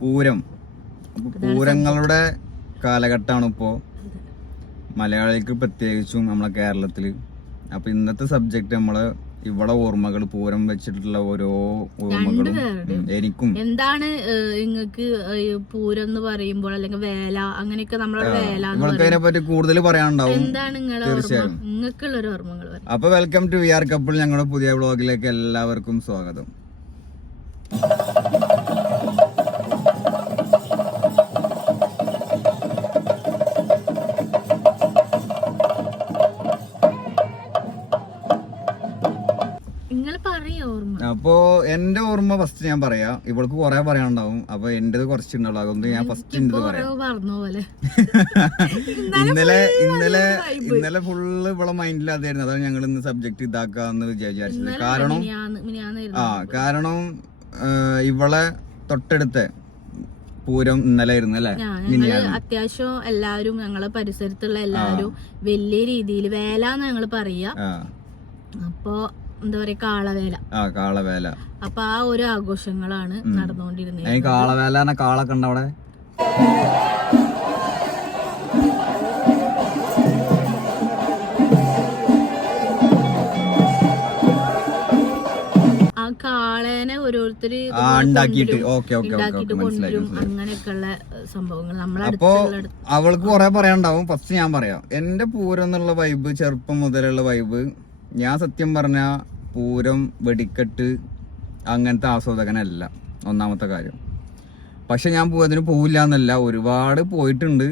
പൂരം. പൂരങ്ങളുടെ കാലഘട്ടമാണ് ഇപ്പോ മലയാളികൾക്ക്, പ്രത്യേകിച്ചും നമ്മളെ കേരളത്തില്. അപ്പൊ ഇന്നത്തെ സബ്ജക്ട് നമ്മള് ഇവിടെ ഓർമ്മകൾ, പൂരം വെച്ചിട്ടുള്ള ഓരോ ഓർമ്മകളും എനിക്കും. എന്താണ് നിങ്ങൾക്ക് പൂരം എന്ന് പറയുമ്പോൾ, അല്ലെങ്കിൽ വേല, അങ്ങനെയൊക്കെ നമ്മളെ വേല, ഇവൾക്ക് അതിനെ പറ്റി കൂടുതൽ പറയാനുണ്ടാവും. എന്താണ് തീർച്ചയായും നിങ്ങൾക്കുള്ളൊരു ഓർമ്മകൾ? അപ്പൊ വെൽക്കം ടു VR കപ്പിൾ, ഞങ്ങളുടെ പുതിയ വ്ളോഗിലേക്ക് എല്ലാവർക്കും സ്വാഗതം. അപ്പോ എന്റെ ഓർമ്മ ഫസ്റ്റ് ഞാൻ പറയാം. ഇവൾക്ക് കൊറേ പറയാനുണ്ടാവും. അപ്പൊ എന്റേത് കുറച്ചുണ്ടാവും. അതുകൊണ്ട് ഞാൻ ഫസ്റ്റ് എന്റേത് പറയാം. ഇന്നലെ ഫുള്ള് ഇവളെ മൈൻഡിൽ അതായിരുന്നു. അതാണ് ഞങ്ങൾ ഇന്ന് സബ്ജക്ട് ഇതാക്കാന്ന് വിചാരിച്ചത്. കാരണം ഇവളെ തൊട്ടടുത്ത പൂരം ഇന്നലെ ആയിരുന്നു അല്ലെ. അത്യാവശ്യം എല്ലാവരും ഞങ്ങളെ പരിസരത്തുള്ള എല്ലാവരും വലിയ രീതിയിൽ വേലാന്ന് ഞങ്ങള് പറയാ. അപ്പൊ എന്താ പറയാ, കാളവേല. അപ്പൊ ആ ഒരു ആഘോഷങ്ങളാണ് നടന്നുകൊണ്ടിരുന്നത്. കാളവേല കാളൊക്കെ ഉണ്ട് അവിടെ. ആ കാളേനെ ഓരോരുത്തര് ഉണ്ടാക്കിയിട്ട് കൊണ്ടുവരും, അങ്ങനെയൊക്കെയുള്ള സംഭവങ്ങൾ നമ്മളെ. അപ്പൊ അവൾക്ക് കൊറേ പറയാനുണ്ടാവും. ഫസ്റ്റ് ഞാൻ പറയാം. എന്റെ പൂരം എന്നുള്ള വൈബ്, ചെറുപ്പം മുതലുള്ള വൈബ്. ഞാൻ സത്യം പറഞ്ഞ പൂരം, വെടിക്കെട്ട് അങ്ങനത്തെ ആസ്വാദകനല്ല, ഒന്നാമത്തെ കാര്യം. പക്ഷെ ഞാൻ അതിന് പോവില്ല എന്നല്ല, ഒരുപാട് പോയിട്ടുണ്ട്.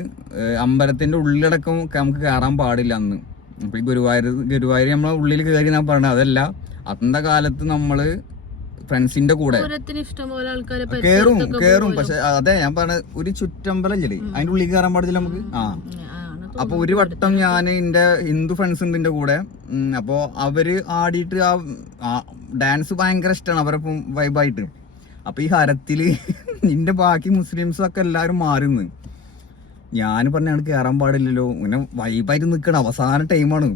അമ്പലത്തിന്റെ ഉള്ളിലടക്കം നമുക്ക് കയറാൻ പാടില്ല അന്ന്. അപ്പൊ ഈ ഗുരുവായൂർ നമ്മളെ ഉള്ളിൽ കയറി ഞാൻ പറഞ്ഞത് അതല്ല. അന്നത്തെ കാലത്ത് നമ്മള് ഫ്രണ്ട്സിന്റെ കൂടെ കേറും. പക്ഷെ അതെ ഞാൻ പറഞ്ഞ ഒരു ചുറ്റമ്പലം ചെടി, അതിന്റെ ഉള്ളിൽ കയറാൻ പാടില്ല നമുക്ക്. അപ്പൊ ഒരു വട്ടം ഞാൻ എന്റെ ഹിന്ദു ഫ്രണ്ട്സ് ഉണ്ട് എന്റെ കൂടെ. അപ്പൊ അവര് ആടിയിട്ട് ആ ഡാൻസ് ഭയങ്കര ഇഷ്ടമാണ് അവരെ വൈബായിട്ട്. അപ്പൊ ഈ ഹരത്തില് നിന്റെ ബാക്കി മുസ്ലിംസും ഒക്കെ എല്ലാരും മാറുന്നു. ഞാൻ പറഞ്ഞ കേറാൻ പാടില്ലല്ലോ, ഇങ്ങനെ വൈബായിട്ട് നിക്കണം, അവസാന ടൈമാണ്.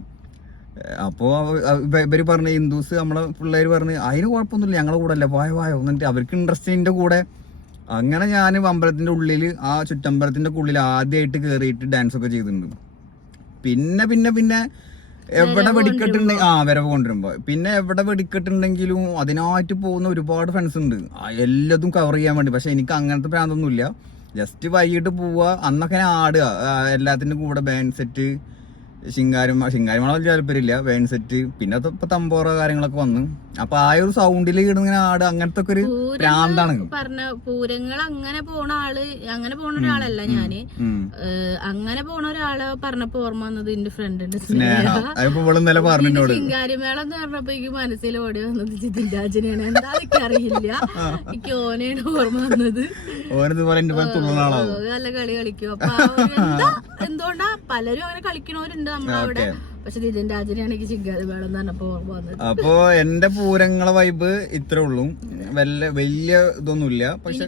അപ്പോ ഇവര് പറഞ്ഞ ഹിന്ദുസ് നമ്മളെ പിള്ളേര് പറഞ്ഞ് അതിന് കുഴപ്പമൊന്നുമില്ല, ഞങ്ങളെ കൂടെ അല്ലേ, വായോ എന്നിട്ട് അവർക്ക് ഇൻട്രസ്റ്റിന്റെ കൂടെ. അങ്ങനെ ഞാൻ അമ്പലത്തിന്റെ ഉള്ളിൽ, ആ ചുറ്റമ്പലത്തിന്റെ ഉള്ളിൽ ആദ്യമായിട്ട് കയറിയിട്ട് ഡാൻസ് ഒക്കെ ചെയ്തിട്ടുണ്ട്. പിന്നെ എവിടെ വെടിക്കെട്ടുണ്ടെങ്കിൽ വരവ് കൊണ്ടുവരുമ്പോ പിന്നെ എവിടെ വെടിക്കെട്ടുണ്ടെങ്കിലും അതിനായിട്ട് പോകുന്ന ഒരുപാട് ഫ്രണ്ട്സ് ഉണ്ട്, എല്ലാതും കവർ ചെയ്യാൻ വേണ്ടി. പക്ഷെ എനിക്ക് അങ്ങനത്തെ പ്രാന്തൊന്നുമില്ല. ജസ്റ്റ് വൈകിട്ട് പോവുക, അന്നൊക്കെ ആടുക എല്ലാത്തിന്റെ കൂടെ. ബാൻഡ് സെറ്റ്, ശിങ്കാരിമേള താല്പര്യമില്ല, ബാൻഡ് സെറ്റ്, പിന്നെ ഇപ്പൊ തമ്പോറ കാര്യങ്ങളൊക്കെ വന്നു. അപ്പൊ ആ ഒരു സൗണ്ടിൽ ഇങ്ങനെ ആട്, അങ്ങനത്തെ ഒക്കെ ഒരു പ്രാന്താണ്. പറഞ്ഞ പൂരങ്ങൾ അങ്ങനെ പോണ ഒരാളല്ല ഞാന്. അങ്ങനെ പോണ ഒരാള് പറഞ്ഞപ്പോ ഓർമ്മ വന്നത് എന്റെ ഫ്രണ്ടിന്റെ ശിങ്കാരിമേള എന്ന് പറഞ്ഞപ്പോ എനിക്ക് മനസ്സിൽ ഓടി വന്നത് ജിതിൻ രാജനെയാണ്. എന്താ അറിയില്ല, എനിക്ക് ഓനെയാണ് ഓർമ്മ വന്നത്. നല്ല കളി കളിക്കും. അപ്പൊ എന്തുകൊണ്ടാ പലരും അങ്ങനെ കളിക്കണവരുണ്ട് നമ്മളവിടെ. പക്ഷെ ജിതിൻ രാജനെയാണെങ്കിൽ ശിങ്കാരിമേള എന്ന് പറഞ്ഞപ്പോ ഓർമ്മ വന്നത്. അപ്പൊ എന്റെ പൂരങ്ങളെ വൈബ് ഇത്രേ ഉള്ളൂ, വലിയ ഇതൊന്നുമില്ല. പക്ഷെ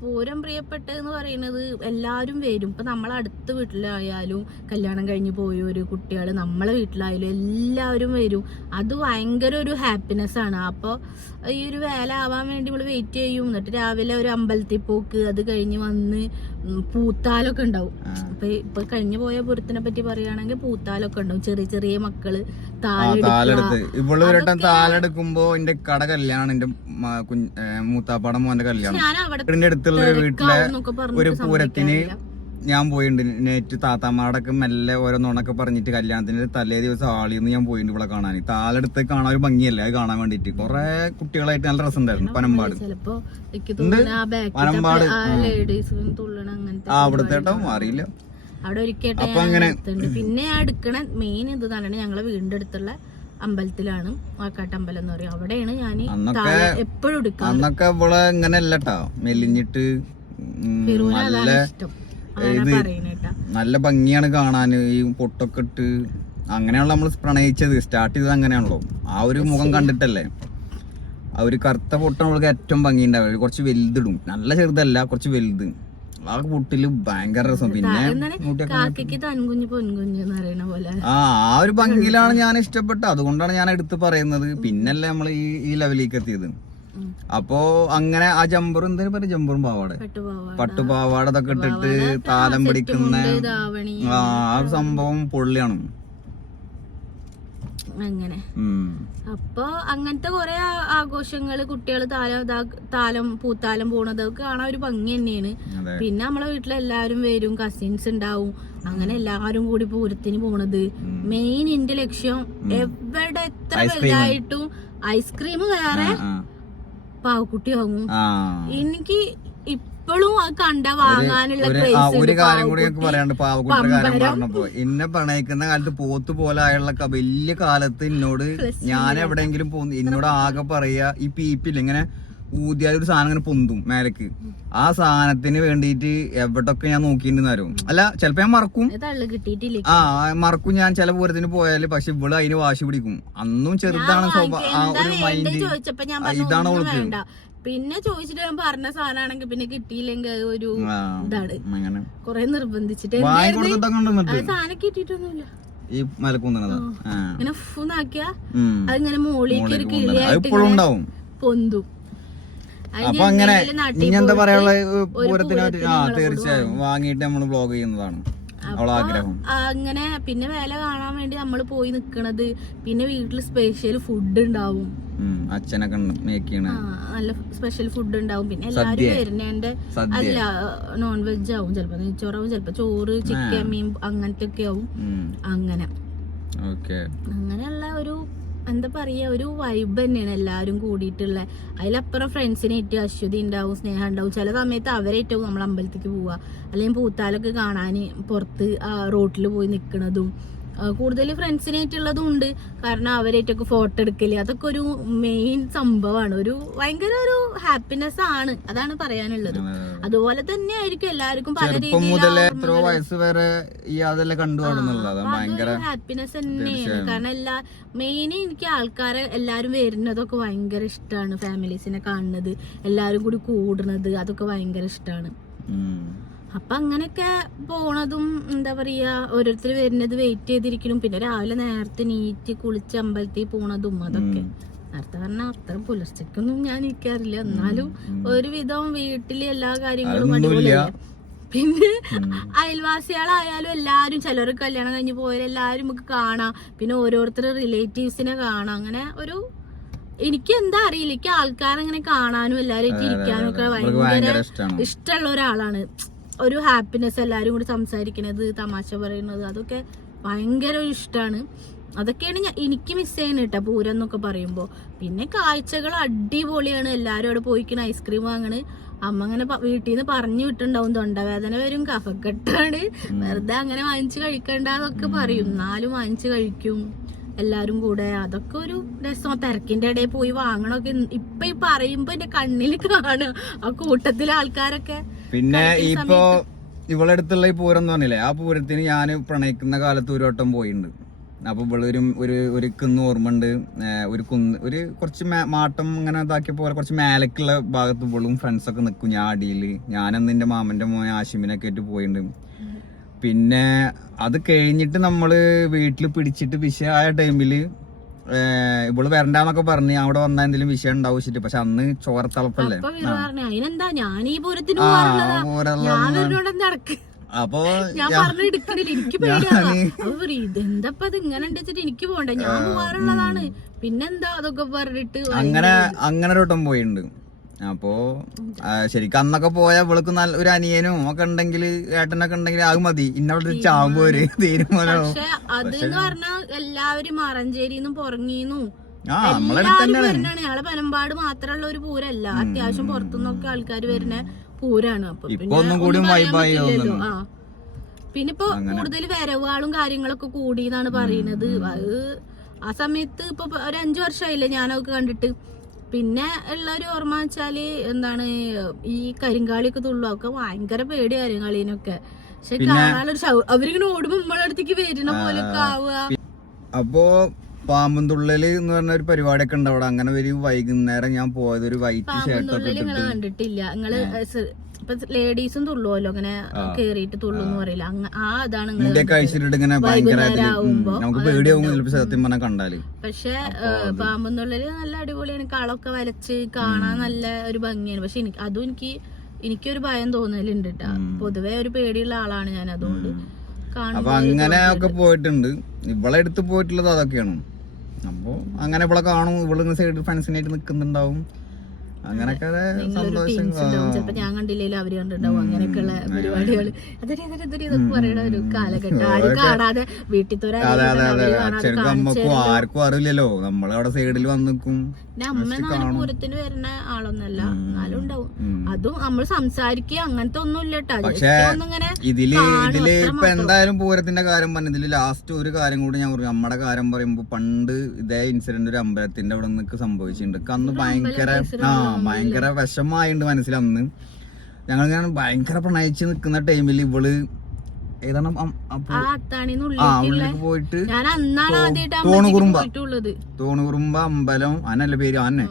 പൂരം പ്രിയപ്പെട്ടെന്ന് പറയുന്നത് എല്ലാരും വരും. ഇപ്പൊ നമ്മളെ അടുത്ത വീട്ടിലായാലും കല്യാണം കഴിഞ്ഞ് പോയൊരു കുട്ടികള് നമ്മളെ വീട്ടിലായാലും എല്ലാവരും വരും. അത് ഭയങ്കര ഒരു ഹാപ്പിനെസ് ആണ്. അപ്പൊ ഈ ഒരു വേല ആവാൻ വേണ്ടി നമ്മള് വെയിറ്റ് ചെയ്യും. എന്നിട്ട് രാവിലെ ഒരു അമ്പലത്തിൽ പോക്ക്, അത് കഴിഞ്ഞ് വന്ന് പൂത്താലൊക്കെ ഉണ്ടാവും. ഇപ്പൊ കഴിഞ്ഞു പോയ പൂരത്തിനെ പറ്റി പറയുകയാണെങ്കിൽ പൂത്താലൊക്കെ ഉണ്ടാവും. ചെറിയ ചെറിയ മക്കള് താലെടുക്കുമ്പോ എന്റെ കട കല്യാണം, എന്റെ മൂത്താപ്പാടം മോന്റെ കല്യാണം, ഇവിടെ അടുത്തുള്ള ഒരു വീട്ടിലെ ഒരു പൂരത്തിന് ഞാൻ പോയിട്ടുണ്ട്. നെറ്റ് താത്താമാടൊക്കെ മെല്ലെ ഓരോന്നോണൊക്കെ പറഞ്ഞിട്ട് കല്യാണത്തിന്റെ തലേ ദിവസം ആളിന്ന് ഞാൻ പോയിട്ടുണ്ട് ഇവിടെ കാണാൻ. താലെടുത്ത് കാണാൻ ഒരു ഭംഗിയല്ലേ, അത് കാണാൻ വേണ്ടിട്ട്. കൊറേ കുട്ടികളായിട്ട് നല്ല രസമുണ്ടായിരുന്നു. പനമ്പാട് അവിടുത്തെ അറിയില്ല. അവിടെ ഒരിക്കലും അങ്ങനെ. പിന്നെ ഞാൻ എടുക്കണ മെയിൻ ഇത് തന്നെ ഞങ്ങളെ വീടിന്റെ അടുത്തുള്ള അമ്പലത്തിലാണ്, വാക്കാട്ടമ്പലം എന്ന് പറയും. അവിടെയാണ് ഞാൻ എപ്പോഴും എടുക്കുക. അന്നൊക്കെ ഇവിടെ ഇങ്ങനെ അല്ലട്ടാ, മെലിഞ്ഞിട്ട് നല്ല ഭംഗിയാണ് കാണാന്. ഈ പൊട്ടൊക്കെ ഇട്ട് അങ്ങനെയാണല്ലോ നമ്മൾ പ്രണയിച്ചത്, സ്റ്റാർട്ട് ചെയ്തത് അങ്ങനെയാണല്ലോ. ആ ഒരു മുഖം കണ്ടിട്ടല്ലേ. ആ ഒരു കറുത്ത പൊട്ട നമ്മൾക്ക് ഏറ്റവും ഭംഗി ഉണ്ടാവില്ല. കുറച്ച് വലുതിടും, നല്ല ചെറുതല്ല, കുറച്ച് വലുത്. ആ പൊട്ടില് ഭയങ്കര രസം. പിന്നെ ആ ഒരു ഭംഗിയിലാണ് ഞാൻ ഇഷ്ടപ്പെട്ടത്. അതുകൊണ്ടാണ് ഞാൻ എടുത്ത് പറയുന്നത്. പിന്നല്ലേ നമ്മൾ ഈ ലെവലിലേക്ക് എത്തിയത്. അപ്പോ അങ്ങനെ ആ ജമ്പർ എന്തായാലും പറയാ, ജമ്പറും പാവാട, പട്ടുപാവാട ഇതൊക്കെ ഇട്ടിട്ട് താലം പിടിക്കുന്ന ആ സംഭവം പൊള്ളിയാണ്. അങ്ങനെ അപ്പൊ അങ്ങനത്തെ കൊറേ ആഘോഷങ്ങള്, കുട്ടികള് താലം പൂത്താലം പോണതൊക്കെ കാണാൻ ഒരു ഭംഗി തന്നെയാണ്. പിന്നെ നമ്മളെ വീട്ടിലെല്ലാരും വരും, കസിൻസ് ഉണ്ടാവും, അങ്ങനെ എല്ലാരും കൂടി പൂരത്തിന് പോണത്. മെയിൻ എന്റെ ലക്ഷ്യം എവിടെ എത്ര വലുതായിട്ടും ഐസ്ക്രീം വേറെ പാവക്കുട്ടി വാങ്ങും. എനിക്ക് ഇപ്പോഴും അത് കണ്ട വാങ്ങാനുള്ള ഒരു കാര്യം കൂടി എനിക്ക് പറയാണ്ട്, പാവക്കുട്ടിയുടെ കാര്യം പറഞ്ഞപ്പോ എന്നെ പ്രണയിക്കുന്ന കാലത്ത് പോത്ത് പോലെ ആയുള്ള വലിയ കാലത്ത് എന്നോട് ഞാൻ എവിടെയെങ്കിലും പോകുന്നു, എന്നോട് ആകെ പറയാ ഈ പീപ്പിൽ ഇങ്ങനെ ഊതിയാൽ ഒരു സാധനം ഇങ്ങനെ പൊന്തും മേലക്ക്, ആ സാധനത്തിന് വേണ്ടിട്ട് എവിടൊക്കെ ഞാൻ നോക്കിയിട്ടുണ്ടായിരുന്നു. അല്ല ചിലപ്പോ ഞാൻ മറക്കും, മറക്കും ഞാൻ ചില പൂരത്തിന് പോയാല്. പക്ഷെ ഇവള് അതിന് വാശി പിടിക്കും. അന്നും ചെറുതാണ് ഒരു മൈൻഡ്, ഇതാണ് അവൾക്ക്. പിന്നെ ചോദിച്ചിട്ട് ഞാൻ പറഞ്ഞ സാധനമാണെങ്കിൽ പിന്നെ കിട്ടിയില്ലെങ്കിൽ ഒരു ഇതാണ്, കൊറേ നിർബന്ധിച്ചിട്ട് സാധനം കിട്ടിയിട്ടൊന്നുമില്ല. ഈ മലക്കുന്നതാ ഇങ്ങനെ ഫൂന്നാക്കിയ അതിങ്ങനെ മോളിലേക്ക് ഒരു കിളിയായിട്ട് പൊന്തും. അപ്പൊ അങ്ങനെ ഇനി എന്താ പറയാനുള്ള പൂരത്തിനെ പറ്റി? തീർച്ചയായും വാങ്ങിയിട്ട് നമ്മള് വ്ലോഗ് ചെയ്യുന്നതാണ് ആഗ്രഹം. അങ്ങനെ പിന്നെ വേല കാണാൻ വേണ്ടി നമ്മള് പോയി നിക്കണത്. പിന്നെ വീട്ടില് സ്പെഷ്യൽ ഫുഡ് ഉണ്ടാവും, അച്ഛനൊക്കെ നല്ല സ്പെഷ്യൽ ഫുഡ് ഉണ്ടാവും. പിന്നെ എല്ലാരും വരുന്നതിന്റെ അല്ല നോൺ വെജ് ആവും, ചിലപ്പോ നെയ്ച്ചോറാവും, ചിലപ്പോ ചോറ്, ചിക്കൻ, മീൻ അങ്ങനത്തെ ഒക്കെ ആവും. അങ്ങനെ അങ്ങനെയുള്ള ഒരു എന്താ പറയാ ഒരു വൈബ് തന്നെയാണ് എല്ലാരും കൂടിയിട്ടുള്ള. അതിലപ്പുറം ഫ്രണ്ട്സിനായിട്ട് അശ്വതി ഉണ്ടാവും, സ്നേഹം ഉണ്ടാവും. ചില സമയത്ത് അവരായിട്ടാവും നമ്മൾ അമ്പലത്തേക്ക് പോവുക, അല്ലെങ്കിൽ പൂത്താലൊക്കെ കാണാന് പുറത്ത് റോട്ടിൽ പോയി നിക്കണതും. കൂടുതൽ ഫ്രണ്ട്സിനായിട്ടുള്ളതും ഉണ്ട്, കാരണം അവരായിട്ടൊക്കെ ഫോട്ടോ എടുക്കല്, അതൊക്കെ ഒരു മെയിൻ സംഭവമാണ്. ഒരു ഭയങ്കര ഒരു ഹാപ്പിനെസ് ആണ്, അതാണ് പറയാനുള്ളത്. അതുപോലെ തന്നെ ആയിരിക്കും എല്ലാവർക്കും പല ഹാപ്പിനെസ് തന്നെയാണ്. കാരണം മെയിൻ എനിക്ക് ആൾക്കാരെ എല്ലാരും വരുന്നതൊക്കെ ഭയങ്കര ഇഷ്ടമാണ്. ഫാമിലീസിനെ കാണുന്നത്, എല്ലാരും കൂടി കൂടുന്നത്, അതൊക്കെ ഭയങ്കര ഇഷ്ടമാണ്. അപ്പൊ അങ്ങനെയൊക്കെ പോണതും എന്താ പറയാ, ഓരോരുത്തർ വരുന്നത് വെയിറ്റ് ചെയ്തിരിക്കണം. പിന്നെ രാവിലെ നേരത്തെ നീറ്റ് കുളിച്ച് അമ്പലത്തിൽ പോണതും, അതൊക്കെ നേരത്തെ പറഞ്ഞ അത്ര പുലർച്ചയ്ക്കൊന്നും ഞാൻ ഇരിക്കാറില്ല. എന്നാലും ഒരുവിധം വീട്ടില് എല്ലാ കാര്യങ്ങളും അടിപൊളിയല്ലേ. പിന്നെ അയൽവാസികളായാലും എല്ലാരും, ചിലർ കല്യാണം കഴിഞ്ഞ് പോയാലും എല്ലാരും നമുക്ക് കാണാം. പിന്നെ ഓരോരുത്തർ റിലേറ്റീവ്സിനെ കാണാം. അങ്ങനെ ഒരു എനിക്ക് എന്താ അറിയില്ല, എനിക്ക് ആൾക്കാരങ്ങനെ കാണാനും എല്ലാരും ഇരിക്കാനും ഒക്കെ ഭയങ്കര ഇഷ്ടമുള്ള ഒരാളാണ്. ഒരു ഹാപ്പിനെസ്, എല്ലാരും കൂടി സംസാരിക്കുന്നത്, തമാശ പറയുന്നത്, അതൊക്കെ ഭയങ്കര ഇഷ്ടമാണ്. അതൊക്കെയാണ് എനിക്ക് മിസ് ചെയ്യുന്നത് കേട്ടോ പൂരം എന്നൊക്കെ പറയുമ്പോ. പിന്നെ കാഴ്ചകൾ അടിപൊളിയാണ്. എല്ലാരും അവിടെ പോയിക്കണ ഐസ്ക്രീം വാങ്ങണ്. അമ്മ അങ്ങനെ വീട്ടിൽ നിന്ന് പറഞ്ഞു വിട്ടുണ്ടാവും, തൊണ്ടവേദന വരും, കഫക്കെട്ടാണ്, വെറുതെ അങ്ങനെ വാങ്ങിച്ചു കഴിക്കണ്ടെന്നൊക്കെ പറയും. എന്നാലും വാങ്ങിച്ചു കഴിക്കും എല്ലാരും കൂടെ. അതൊക്കെ ഒരു രസം. തിരക്കിന്റെ ഇടയിൽ പോയി വാങ്ങണൊക്കെ ഇപ്പൊ ഈ പറയുമ്പോ എന്റെ കണ്ണിൽ കാണുക ആ കൂട്ടത്തിലെ ആൾക്കാരൊക്കെ. പിന്നെ ഇപ്പൊ ഇവളെ അടുത്തുള്ള ഈ പൂരം എന്ന് പറഞ്ഞില്ലേ, ആ പൂരത്തിന് ഞാൻ പ്രണയിക്കുന്ന കാലത്ത് ഒരു വട്ടം പോയിട്ടുണ്ട്. അപ്പൊ ഇവളൊരു ഒരു കുന്ന് ഓർമ്മ ഉണ്ട്, ഒരു കുറച്ച് മാട്ടം ഇങ്ങനെ ഇതാക്കിയ പോലെ കുറച്ച് മേലക്കുള്ള ഭാഗത്ത് ഇവളും ഫ്രണ്ട്സൊക്കെ നിൽക്കും, ഞാൻ അടിയില്. ഞാനന്ന് എന്റെ മാമന്റെ മോനെ ആഷിമിനൊക്കെ ആയിട്ട് പോയിട്ടുണ്ട്. പിന്നെ അത് കഴിഞ്ഞിട്ട് നമ്മള് വീട്ടില് പിടിച്ചിട്ട് വിഷയമായ ടൈമില് ഇവള് വരണ്ടെന്നൊക്കെ പറഞ്ഞ് അവിടെ വന്നാ എന്തെങ്കിലും വിഷയം ഉണ്ടാവും. പക്ഷെ അന്ന് ചോരത്തളപ്പല്ലേ, അപ്പൊ ഇതെന്തപ്പത് ഇങ്ങനെ എനിക്ക് പോണ്ടേ, ഞാൻ പോവാറുള്ളതാണ്, പിന്നെന്താ അതൊക്കെ പറഞ്ഞിട്ട് അങ്ങനെ ഒരു വട്ടം പോയിട്ടുണ്ട്. അപ്പോ ശരിക്കും അന്നൊക്കെ പോയാൽ ഇവൾക്ക് നല്ല ഒരു അനിയനും ഒക്കെ ഉണ്ടെങ്കിൽ, ഏട്ടനൊക്കെ ഉണ്ടെങ്കിൽ അത് മതി. ഇന്നവിടെ ചാമ്പോ ഒരു തീരുമാനമാവും. അതെന്ന് പറഞ്ഞാൽ എല്ലാവരും മറഞ്ചേരിന്നും പുറങ്ങീന്നും എല്ലാവരും വരുന്നതാണ്. ഞങ്ങളെ പനമ്പാട് മാത്രമുള്ള ഒരു പൂരല്ല, അത്യാവശ്യം പുറത്തുനിന്നൊക്കെ ആൾക്കാർ വരുന്ന പൂരാണ്. അപ്പൊ പിന്നെ ഇപ്പൊ കൂടുതൽ വരവുകളും കാര്യങ്ങളൊക്കെ കൂടിയെന്നാണ് പറയുന്നത്. അത് ആ സമയത്ത് ഇപ്പൊ ഒരു 5 വർഷമായില്ലേ ഞാനൊക്കെ കണ്ടിട്ട്. പിന്നെ ഉള്ള ഒരു ഓർമ്മ വെച്ചാല് എന്താണ്, ഈ കരിങ്കാളിയൊക്കെ തുള്ളൊക്കെ ഭയങ്കര പേടി കരിങ്കാളിനൊക്കെ. പക്ഷെ കാണാനൊരു അവരിങ്ങനെ ഓടുമ്പോ നമ്മളെ അടുത്തേക്ക് വരുന്ന പോലൊക്കെ ആവുക. അപ്പോ പാമ്പും തുള്ളല് എന്ന് പറഞ്ഞ ഒരു പരിപാടിയൊക്കെ ഉണ്ട് അവിടെ. അങ്ങനെ ഒരു വൈകുന്നേരം ഞാൻ പോയത് ഒരു വൈറ്റ് ഷർട്ടൊക്കെ കണ്ടിട്ടില്ല നിങ്ങള് ഇപ്പൊ ലേഡീസും തുള്ളുവല്ലോ ഇങ്ങനെ കേറിയിട്ട് തുള്ളൂന്ന് പറയില്ല, അതാണ് കഴിച്ചിട്ട് ഇങ്ങനെ വൈകുന്നേരമാകുമ്പോ. നമുക്ക് പേടിയാവും സത്യം പറഞ്ഞാൽ കണ്ടാല്. പക്ഷെ പാമ്പെന്നുള്ളില് നല്ല അടിപൊളിയാണ്, കളൊക്കെ വരച്ച് കാണാൻ നല്ല ഒരു ഭംഗിയാണ്. പക്ഷെ അതും എനിക്കൊരു ഭയം തോന്നലുണ്ട് കേട്ടാ. പൊതുവെ ഒരു പേടിയുള്ള ആളാണ് ഞാൻ, അതുകൊണ്ട് അപ്പൊ അങ്ങനെ ഒക്കെ പോയിട്ടുണ്ട്. ഇവളെ എടുത്ത് പോയിട്ടുള്ളത് അതൊക്കെയാണ്. അപ്പൊ അങ്ങനെ ഇവളെ കാണും, ഇവള് സൈഡ് ഫ്രണ്ട്സിനായിട്ട് നിക്കുന്നുണ്ടാവും, അങ്ങനൊക്കെ സന്തോഷം. ചിലപ്പോ ഞാൻ കണ്ടില്ലേലും അവര് കണ്ടിട്ടുണ്ടാവും. അങ്ങനെയൊക്കെയുള്ള പരിപാടികള് ഇതൊക്കെ പറയണ ഒരു കാലഘട്ടം. ആരും കാണാതെ വീട്ടിൽ അമ്മക്കും ആർക്കും അറിയില്ലല്ലോ, നമ്മളവിടെ സൈഡിൽ വന്ന് നിൽക്കും. അമ്മ നാല് പൂരത്തിന് വരുന്ന ആളൊന്നല്ല, എന്നാലും ഉണ്ടാവും. അതും നമ്മൾ സംസാരിക്കുക അങ്ങനത്തെ ഒന്നും ഇല്ല കേട്ടോ. പക്ഷെ ഇതില് ഇപ്പൊ എന്തായാലും പൂരത്തിന്റെ കാര്യം പറഞ്ഞ, ഇതില് ലാസ്റ്റ് ഒരു കാര്യം കൂടി ഞാൻ പറയും. നമ്മുടെ കാര്യം പറയുമ്പോ പണ്ട് ഇതേ ഇൻസിഡന്റ് ഒരു അമ്പലത്തിന്റെ അവിടെ നിന്നൊക്കെ സംഭവിച്ചിട്ടുണ്ട്. അന്ന് ഭയങ്കര വിഷമായിണ്ട് മനസ്സിൽ. അന്ന് ഞങ്ങൾ ഞാൻ ഭയങ്കര പ്രണയിച്ച് നിക്കുന്ന ടൈമിൽ ഇവള് ഏതാണ് ഉള്ളിലേക്ക് പോയിട്ട് തോണുകുറുമ്പ അമ്പലം അനല്ല പേര് അന്നെ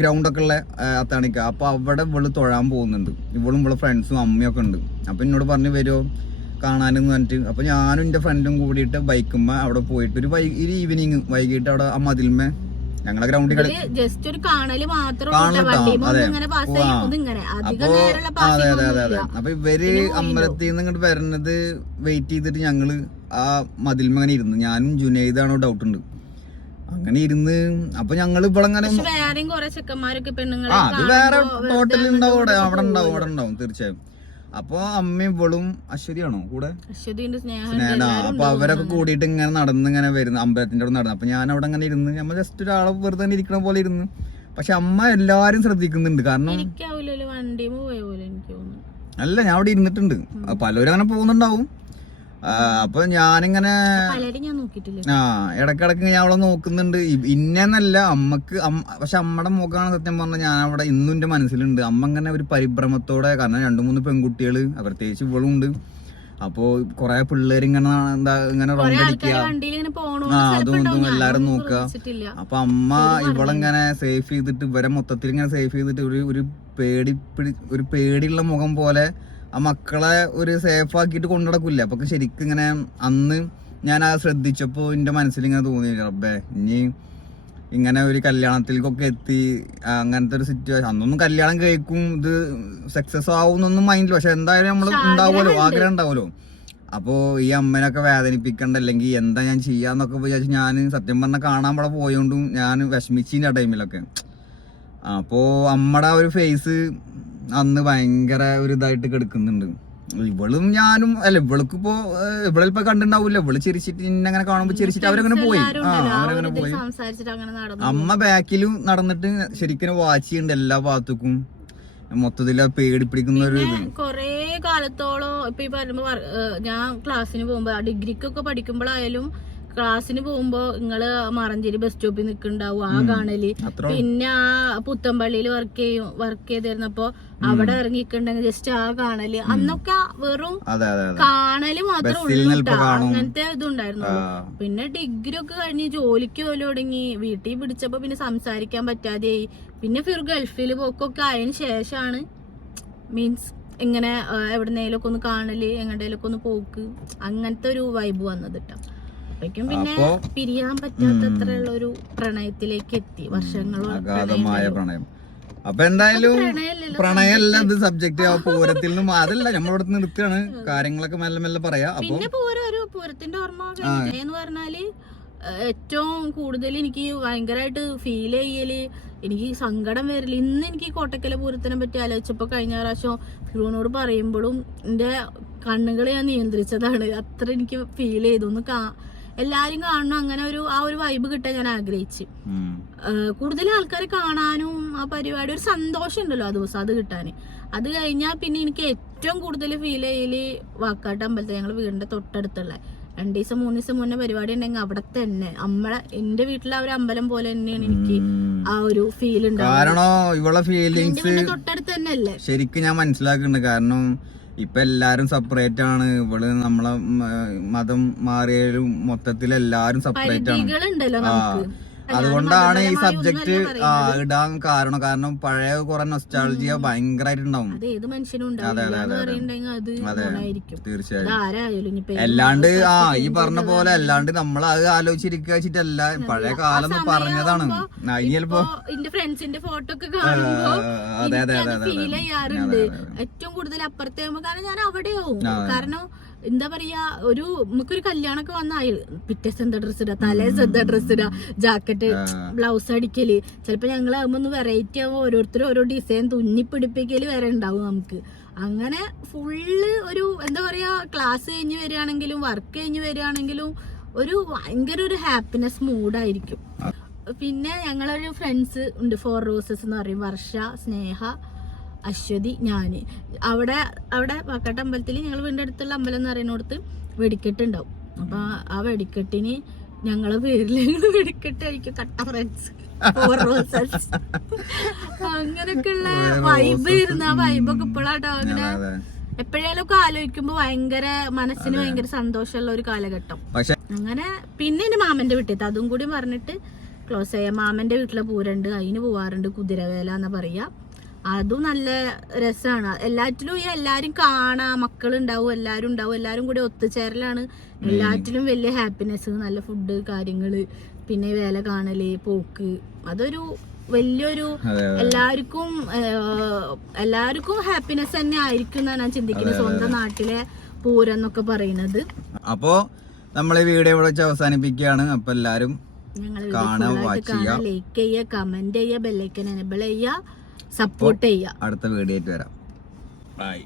ഗ്രൗണ്ട് ഒക്കെ ഉള്ള അത്താണിക്ക. അപ്പൊ അവിടെ ഇവള് തൊഴാൻ പോകുന്നുണ്ട്, ഇവളും ഇവളെ ഫ്രണ്ട്സും അമ്മയൊക്കെ ഉണ്ട്. അപ്പൊ എന്നോട് പറഞ്ഞു വരുമോ കാണാനെന്ന് പറഞ്ഞിട്ട്. അപ്പൊ ഞാനും എന്റെ ഫ്രണ്ടും കൂടിയിട്ട് ബൈക്കുമ്പോ അവിടെ പോയിട്ട് ഒരു ഈവനിങ് വൈകിട്ട് അവിടെ ആ മതിൽമേ ഞങ്ങളെ ഗ്രൗണ്ടിൽ ജസ്റ്റ് ഒരു കാണല് മാത്രം. അപ്പൊ ഇവര് അമ്പലത്തിൽ നിന്ന് ഇങ്ങോട്ട് വരുന്നത് വെയിറ്റ് ചെയ്തിട്ട് ഞങ്ങള് ആ മതിൽമങ്ങനെ ഇരുന്ന്, ഞാനും ജുനൈദാണോ ഡൗട്ട് ഉണ്ട്, അങ്ങനെ ഇരുന്ന്. അപ്പൊ ഞങ്ങള് ഇവിടെ അങ്ങനെ അത് വേറെ ടോട്ടൽ ഉണ്ടാവും, അവിടെ ഉണ്ടാവും തീർച്ചയായും. അപ്പൊ അമ്മയും ഇവളും അശ്വതിയാണോ കൂടെ, സ്നേഹ. അപ്പൊ അവരൊക്കെ കൂടിയിട്ട് ഇങ്ങനെ നടന്ന് വരുന്നു, അമ്പലത്തിന്റെ അവിടെ നടന്നു. അപ്പൊ ഞാൻ അവിടെ അങ്ങനെ ഇരുന്ന്, നമ്മൾ ജസ്റ്റ് ഒരാളെ വെറുതെ ഇരിക്കണ പോലെ ഇരുന്ന്. പക്ഷെ അമ്മ എല്ലാരും ശ്രദ്ധിക്കുന്നുണ്ട്, കാരണം അല്ല ഞാൻ അവിടെ ഇരുന്നിട്ടുണ്ട്, പലരും അങ്ങനെ പോകുന്നുണ്ടാവും. അപ്പൊ ഞാനിങ്ങനെ ഇടക്കിടക്ക് ഞാൻ അവളെ നോക്കുന്നുണ്ട്. ഇന്നല്ല അമ്മക്ക്, പക്ഷെ അമ്മയുടെ മുഖമാണ് സത്യം പറഞ്ഞാൽ ഞാൻ അവിടെ ഇന്നും എന്റെ മനസ്സിലുണ്ട്. അമ്മ ഇങ്ങനെ ഒരു പരിഭ്രമത്തോടെ, കാരണം 2-3 പെൺകുട്ടികള്, പ്രത്യേകിച്ച് ഇവളും ഉണ്ട്. അപ്പൊ കൊറേ പിള്ളേര് ഇങ്ങനെ റൗണ്ടടിക്കുക, അതും ഇതും എല്ലാരും നോക്കുക. അപ്പൊ അമ്മ ഇവളിങ്ങനെ സേഫ് ചെയ്തിട്ട്, ഇവരെ മൊത്തത്തിൽ ഇങ്ങനെ സേഫ് ചെയ്തിട്ട് ഒരു പേടിയുള്ള മുഖം പോലെ ആ മക്കളെ ഒരു സേഫ് ആക്കിയിട്ട് കൊണ്ടുനടക്കില്ല. അപ്പൊ ശരിക്കും ഇങ്ങനെ അന്ന് ഞാൻ ആ ശ്രദ്ധിച്ചപ്പോ എന്റെ മനസ്സിൽ ഇങ്ങനെ തോന്നി, റബ്ബേ ഇനി ഇങ്ങനെ ഒരു കല്യാണത്തിലേക്കൊക്കെ എത്തി, അങ്ങനത്തെ ഒരു സിറ്റുവേഷൻ. അന്നൊന്നും കല്യാണം കഴിക്കും, ഇത് സക്സസ് ആവുന്നൊന്നും മൈൻഡില്ല. പക്ഷെ എന്തായാലും നമ്മള് ഉണ്ടാവുമല്ലോ, ആഗ്രഹം ഉണ്ടാവുമല്ലോ. അപ്പോ ഈ അമ്മേനൊക്കെ വേദനിപ്പിക്കണ്ട, അല്ലെങ്കിൽ എന്താ ഞാൻ ചെയ്യാന്നൊക്കെ വിചാരിച്ചു ഞാൻ സത്യം പറഞ്ഞാൽ കാണാൻ ഇവിടെ പോയോണ്ടും ഞാൻ വിഷമിച്ചിന്റെ ആ ടൈമിലൊക്കെ. അപ്പോ അമ്മയുടെ ഒരു ഫേസ് അന്ന് ഭയങ്കര ഒരു ഇതായിട്ട് കിടക്കുന്നുണ്ട്. ഇവളും ഞാനും അല്ല, ഇവൾക്കിപ്പോ ഇവളിപ്പോ കണ്ടിണ്ടാവൂല, ഇവള് ചിരിച്ചിട്ട് ഇന്നങ്ങനെ കാണുമ്പോ ചിരിച്ചിട്ട് അവരങ്ങനെ പോയി. അവരങ്ങനെ പോയി. അമ്മ ബാക്കിലും നടന്നിട്ട് ശരിക്കും വാച്ച് ചെയ്യുന്നുണ്ട് എല്ലാ ഭാഗത്തേക്കും, മൊത്തത്തില് പേടിപ്പിടിക്കുന്ന ഒരു കൊറേ കാലത്തോളം. ഇപ്പൊ ഈ പറയുമ്പോ ഞാൻ ക്ലാസ്സിന് പോകുമ്പോ, ഡിഗ്രിക്കൊക്കെ പഠിക്കുമ്പോഴായാലും ക്ലാസ്സിന് പോകുമ്പോ നിങ്ങള് മറഞ്ചേരി ബസ് സ്റ്റോപ്പിൽ നിൽക്കുന്നുണ്ടാവും, ആ കാണല്. പിന്നെ ആ പുത്തമ്പള്ളിയിൽ വർക്ക് ചെയ്തിരുന്നപ്പോ അവിടെ ഇറങ്ങിയിട്ടുണ്ടെങ്കിൽ ജസ്റ്റ് ആ കാണല്. അന്നൊക്കെ വെറും കാണല് മാത്രമേ ഉള്ളൂ, അങ്ങനത്തെ ഇതുണ്ടായിരുന്നു. പിന്നെ ഡിഗ്രി ഒക്കെ കഴിഞ്ഞ് ജോലിക്ക് പോലും തുടങ്ങി, വീട്ടിൽ പിടിച്ചപ്പോ പിന്നെ സംസാരിക്കാൻ പറ്റാതെയായി. പിന്നെ ഗൾഫിൽ പോക്കൊക്കെ ആയതിനു ശേഷമാണ് മീൻസ് ഇങ്ങനെ എവിടെന്നേലൊക്കെ ഒന്ന് കാണല്, എങ്ങടേലൊക്കെ ഒന്ന് പോക്ക്, അങ്ങനത്തെ ഒരു വൈബ് വന്നത് കേട്ടോ. പിന്നെ പിരിയാൻ പറ്റാത്തത്ര ഒരു പ്രണയത്തിലേക്ക് എത്തി, വർഷങ്ങളോളം അഗാധമായ പ്രണയം. അപ്പൊ എന്തായാലും പ്രണയമല്ല ഇത് സബ്ജക്ട്, പൂരത്തിൽ നിന്നും അതല്ല നമ്മളിവിടെ നിർത്തുകയാണ്, കാര്യങ്ങളൊക്കെ മെല്ലെ മെല്ലെ പറയാം. പിന്നെ പൂരത്തിന്റെ ഓർമ്മ എന്ന് പറഞ്ഞാല് ഏറ്റവും കൂടുതൽ എനിക്ക് ഭയങ്കരമായിട്ട് ഫീൽ ചെയ്യല്, എനിക്ക് സങ്കടം വരില്ല. ഇന്ന് എനിക്ക് കോട്ടക്കല പൂരത്തിനെ പറ്റി ആലോചിച്ചപ്പോ കഴിഞ്ഞ പ്രാവശ്യം ഫിറോനോട് പറയുമ്പോഴും എന്റെ കണ്ണുകൾ ഞാൻ നിയന്ത്രിച്ചതാണ്. അത്ര എനിക്ക് ഫീൽ ചെയ്തു. എല്ലാരും കാണണം, അങ്ങനെ ആ ഒരു വൈബ് കിട്ടാൻ ഞാൻ ആഗ്രഹിച്ചു. കൂടുതൽ ആൾക്കാരെ കാണാനും ആ പരിപാടി ഒരു സന്തോഷം ഉണ്ടല്ലോ ആ ദിവസം, അത് കിട്ടാന്. അത് കഴിഞ്ഞാൽ പിന്നെ എനിക്ക് ഏറ്റവും കൂടുതൽ ഫീൽ ചെയ്യല് വാക്കാട്ട് അമ്പലത്തിൽ, ഞങ്ങൾ വീടിന്റെ തൊട്ടടുത്തുള്ള 2 ദിവസം 3 ദിവസം മുന്നേ പരിപാടി ഉണ്ടെങ്കിൽ അവിടെ തന്നെ എന്റെ വീട്ടിലെ ആ ഒരു അമ്പലം പോലെ തന്നെയാണ് എനിക്ക് ആ ഒരു ഫീൽ ഉണ്ടാവും. തൊട്ടടുത്ത് തന്നെ അല്ലേ ശരിക്കും ഞാൻ മനസ്സിലാക്കുന്നുണ്ട്. കാരണം ഇപ്പൊ എല്ലാരും സെപ്പറേറ്റ് ആണ്, ഇവള് നമ്മളെ മതം മാറിയാലും മൊത്തത്തിൽ എല്ലാരും സെപ്പറേറ്റ് ആണ്. അതുകൊണ്ടാണ് ഈ സബ്ജക്ട് ഇടാൻ കാരണം പഴയ കുറെ നൊസ്റ്റാൾജിയ ഭയങ്കരമായിട്ടുണ്ടാവും. ഏത് മനുഷ്യനും തീർച്ചയായും. അല്ലാണ്ട് ഈ പറഞ്ഞ പോലെ അല്ലാണ്ട് നമ്മൾ അത് ആലോചിച്ചിരിക്കുക വെച്ചിട്ടല്ല, പഴയ കാലം എന്ന് പറഞ്ഞതാണ്. ചിലപ്പോ എന്റെ ഫ്രണ്ട്സിന്റെ ഫോട്ടോ ഒക്കെ കാണുമ്പോ ഫീൽ ചെയ്യാറുണ്ട്. ഏറ്റവും കൂടുതൽ അപ്പുറത്തെ കാരണം ഞാൻ അവിടെയാവും. കാരണം എന്താ പറയാ, നമുക്കൊരു കല്യാണമൊക്കെ വന്നാൽ പിറ്റേസ് എന്താ ഡ്രസ് ഇടാ, തലേസ് എന്താ ഡ്രസ് ഇടാ, ജാക്കറ്റ്, ബ്ലൗസ് അടിക്കല്, ചിലപ്പോ ഞങ്ങളാകുമ്പോ ഒന്ന് വെറൈറ്റി ആവുമ്പോ ഓരോരുത്തരും ഓരോ ഡിസൈൻ തുന്നിപ്പിടിപ്പിക്കല് വരെ ഉണ്ടാവും നമുക്ക്. അങ്ങനെ ഫുള്ള് ഒരു എന്താ പറയാ, ക്ലാസ് കഴിഞ്ഞ് വരികയാണെങ്കിലും വർക്ക് കഴിഞ്ഞ് വരികയാണെങ്കിലും ഭയങ്കര ഒരു ഹാപ്പിനെസ് മൂഡായിരിക്കും. പിന്നെ ഞങ്ങളൊരു ഫ്രണ്ട്സ് ഉണ്ട്, 4 റോസസ് എന്ന് പറയും, വർഷ, സ്നേഹ, അശ്വതി, ഞാന്. അവിടെ പാക്കാട്ട് അമ്പലത്തിൽ, ഞങ്ങൾ വീടിന്റെ അടുത്തുള്ള അമ്പലം എന്ന് പറയുന്നിടത്ത് വെടിക്കെട്ട് ഉണ്ടാവും. അപ്പൊ ആ വെടിക്കെട്ടിന് ഞങ്ങളെ പേരിൽ വെടിക്കെട്ട് കഴിക്കും, കട്ട ഫ്രണ്ട്സ്, 4 റോസസ്. അങ്ങനൊക്കെയുള്ള വൈബ് ഇരുന്ന ആ വൈബൊക്കെ ഇപ്പോഴാട്ടോ അങ്ങനെ എപ്പോഴേലും ഒക്കെ ആലോചിക്കുമ്പോ ഭയങ്കര മനസ്സിന് ഭയങ്കര സന്തോഷമുള്ള ഒരു കാലഘട്ടം. അങ്ങനെ പിന്നെ എന്റെ മാമന്റെ വീട്ടിൽ, അതും കൂടി പറഞ്ഞിട്ട് ക്ലോസ് ചെയ്യാം. മാമന്റെ വീട്ടിലെ പൂരണ്ട്, അതിന് പോവാറുണ്ട്, കുതിരവേല എന്നാ പറയാ. അതും നല്ല രസമാണ്. എല്ലാറ്റിലും എല്ലാരും കാണാ, മക്കളുണ്ടാവും, എല്ലാരും കൂടി ഒത്തുചേരലാണ് എല്ലാറ്റിലും വലിയ ഹാപ്പിനെസ്. നല്ല ഫുഡ് കാര്യങ്ങള്, പിന്നെ വേല കാണല്, പോക്ക്, അതൊരു വലിയൊരു എല്ലാവർക്കും ഹാപ്പിനെസ് തന്നെ ആയിരിക്കും എന്നാണ് ഞാൻ ചിന്തിക്കുന്നത്, സ്വന്തം നാട്ടിലെ പൂരം എന്നൊക്കെ പറയുന്നത്. അപ്പോ നമ്മളെ വീഡിയോ ഇവിടെ വെച്ച് അവസാനിപ്പിക്കുകയാണ്. അപ്പൊ എല്ലാരും ലൈക്ക് ചെയ്യുക, കമന്റ് ചെയ്യുക, ബെല്ലൈക്കൻ എനേബിൾ ചെയ്യുക, സപ്പോർട്ട് ചെയ്യുക. അടുത്ത വീഡിയോ ആയിട്ട് വരാം. ബൈ.